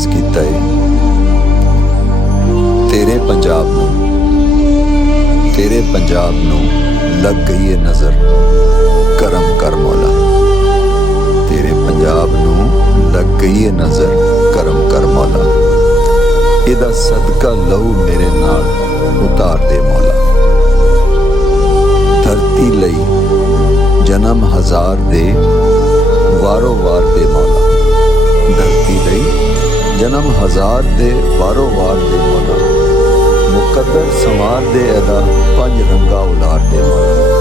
अर्ज कीता है, तेरे पंजाब नूं लग गई है नज़र, करम कर मौला। तेरे पंजाब नूं लग गई है नज़र, करम कर मौला। इहदा सदका लहू मेरे नाल उतार दे मौला। धरती लई जन्म हज़ार दे वारो वार दे मौला। धरती लई जन्म हज़ार दे वारो वार दे मौला। मुकद्दर संवार दे अदा पंज रंगा उलार दे मौला।